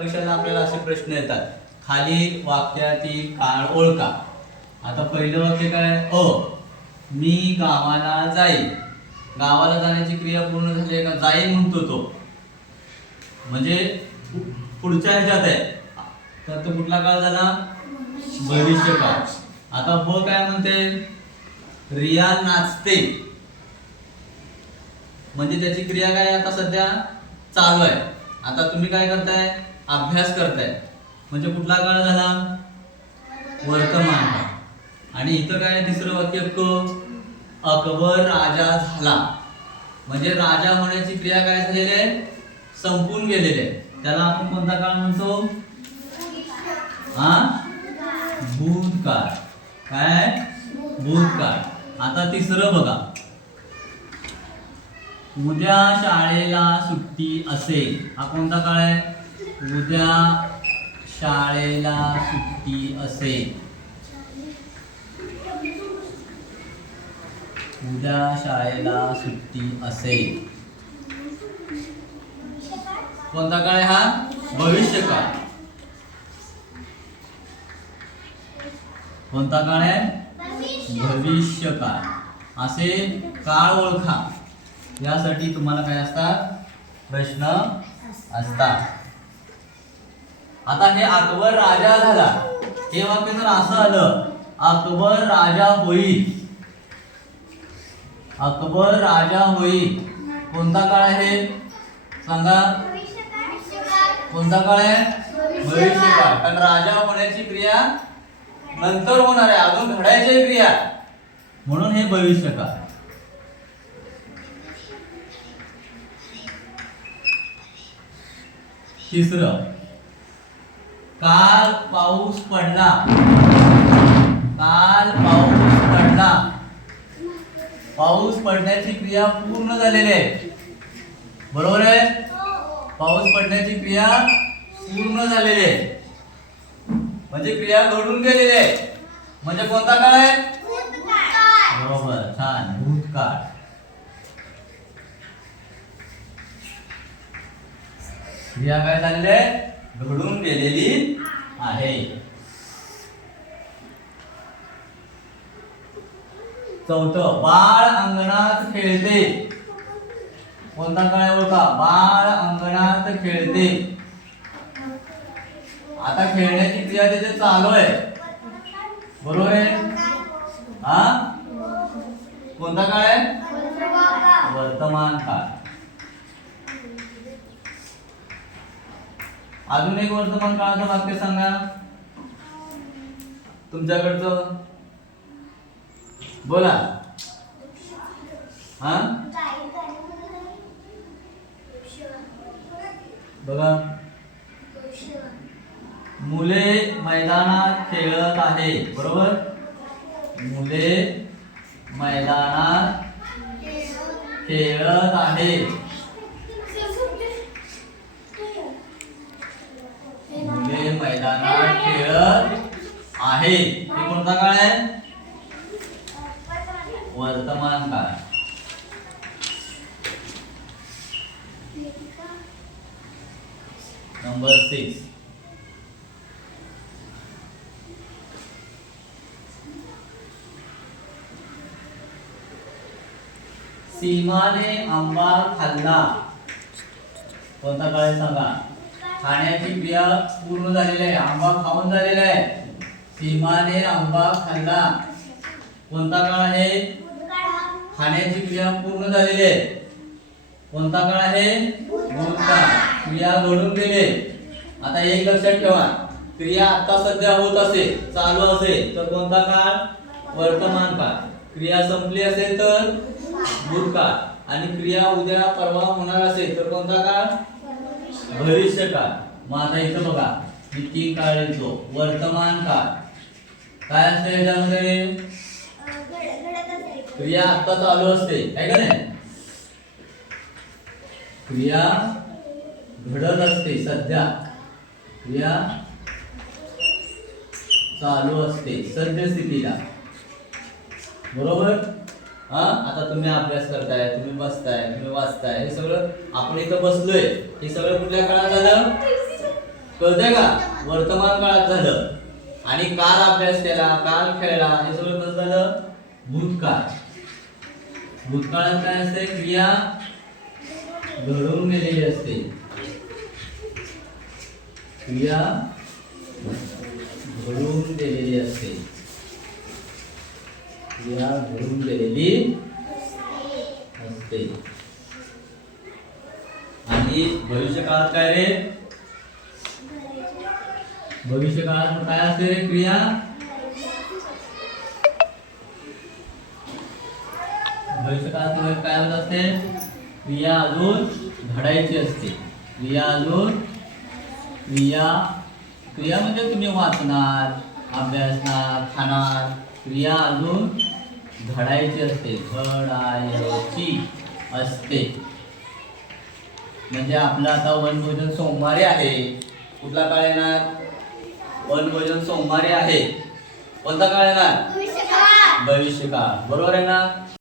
परीक्षेला आपल्याला असे प्रश्न येतात, खाली वाक्यातील काळ ओळखा. आता पहिलं वाक्य काय? मी गावाला जाईन. गावाला जाण्याची क्रिया पूर्ण झाली आहे का? जाईन म्हणतो तो, म्हणजे पुढच्या ह्याच्यात आहे. तर तो कुठला काळ झाला? भविष्य काळ. आता ब काय म्हणते? रिया नाचते, म्हणजे त्याची क्रिया काय आता सध्या चालू आहे. आता तुम्ही काय करताय? अभ्यास करताय, म्हणजे कुठला काळ झाला? वर्तमान काळ. आणि इथं काय तिसरं वाक्य? अकबर राजा झाला, म्हणजे राजा होण्याची क्रिया काय झालेली आहे? संपून गेलेली आहे. त्याला आपण कोणता काळ म्हणतो? भूतकाळ. काय? भूतकाळ. आता तिसरं बघा, उद्या शाळेला सुट्टी असेल. हा कोणता काळ आहे? उद्या शाळेला सुट्टी असेल. उद्या शाळेला सुट्टी असेल. कोणता काळ आहे हा? भविष्य काळ. कोणता काळ आहे? भविष्य काळ. असे काळ ओळखा. यासाठी तुम्हाला काय असतात? प्रश्न असतात. आता हे अकबर राजा झाला, हे वाक्य जर असं आलं, अकबर राजा होईल. अकबर राजा होईल, कोणता काळ आहे? सांगा. कोणता काळ आहे? भविष्य काळ. कारण राजा होण्याची क्रिया नंतर होणार आहे, अजून घडायची क्रिया, म्हणून हे भविष्य काळ. तिसरं, काल पाऊस पडला. काल पाऊस पडला, पाऊस पडण्याची क्रिया पूर्ण झालेली आहे. बरोबर आहे? पाऊस पडण्याची क्रिया पूर्ण झालेली आहे, म्हणजे क्रिया घडून गेलेली आहे. म्हणजे कोणता काळ आहे? बरोबर, छान, भूतकाळ. क्रिया काय झालेली आहे? घडून गेलेली आहे. चौथं, बाळ अंगणात खेळते. कोणता काळ ओळखा? बाळ अंगणात खेळते. आता खेळण्याची क्रिया तिथे चालू आहे. बरोबर आहे? कोणता काळ आहे? वर्तमान काळ. अजून एक वर्तमान काळाचं वाक्य सांगा तुमच्याकडचं. बोला. बघा, मुले मैदानात खेळत आहे. बरोबर, मुले मैदानात खेळत आहे. मुले मैदानात खेळत आहे, हे कोणता काळ आहे? वर्तमान काळ. नंबर 6, सीमाने आंबा खाल्ला. कोणता काळ आहे सांगा? खाण्याची क्रिया पूर्ण झालेली आहे, आंबा खाऊन झालेला आहे. सीमाने आंबा खाल्ला, कोणता काळ आहे? खाण्याची क्रिया पूर्ण झालेली आहे. कोणता काळ आहे? भूतकाळ. क्रिया घडून गेले. आता एक लक्षात ठेवा, क्रिया आता सध्या होत असेल, चालू असेल तर कोणता काळ? वर्तमान काळ. क्रिया संपली असेल तर भूतकाळ. आणि क्रिया उद्या परवा होणार असेल तर कोणता काळ? भविष्य काळ. मग आता इथं बघा, मी 3 काळ लिहितो. वर्तमान काळ काय असते? याच्यामध्ये क्रिया आता चालू असते, आहे का नाही? क्रिया घडत असते, सध्या क्रिया चालू असते सद्यस्थितीला. बरोबर? आता तुम्ही अभ्यास करताय, तुम्ही बसताय, तुम्ही वाचताय, हे सगळं आपण इथं बसलोय, हे सगळं कुठल्या काळात झालं? कळतंय का? वर्तमान काळात झालं. आणि काल अभ्यास केला, काल खेळला, हे सगळं कसं झालं? भूतकाळ. भूतकाळात काय असते? क्रिया घडून गेलेली असते. क्रिया घडून गेलेली असते. क्रिया घडून गेलेली असते. आणि भविष्य काळात काय रे? भविष्य काळात काय असते रे? क्रिया भविष्य काळात काय होत असते? क्रिया अजून घडायची असते. क्रिया म्हणजे तुम्ही वाचणार, अभ्यासणार, खाणार. क्रिया अजून घडायची असते. घडायची असते. म्हणजे आपलं आता वनभोजन सोमवारी आहे. कुठला काळ येणार? वनभोजन सोमवारी आहे. कोणता काळ येणार? भविष्य काळ. बरोबर आहे ना?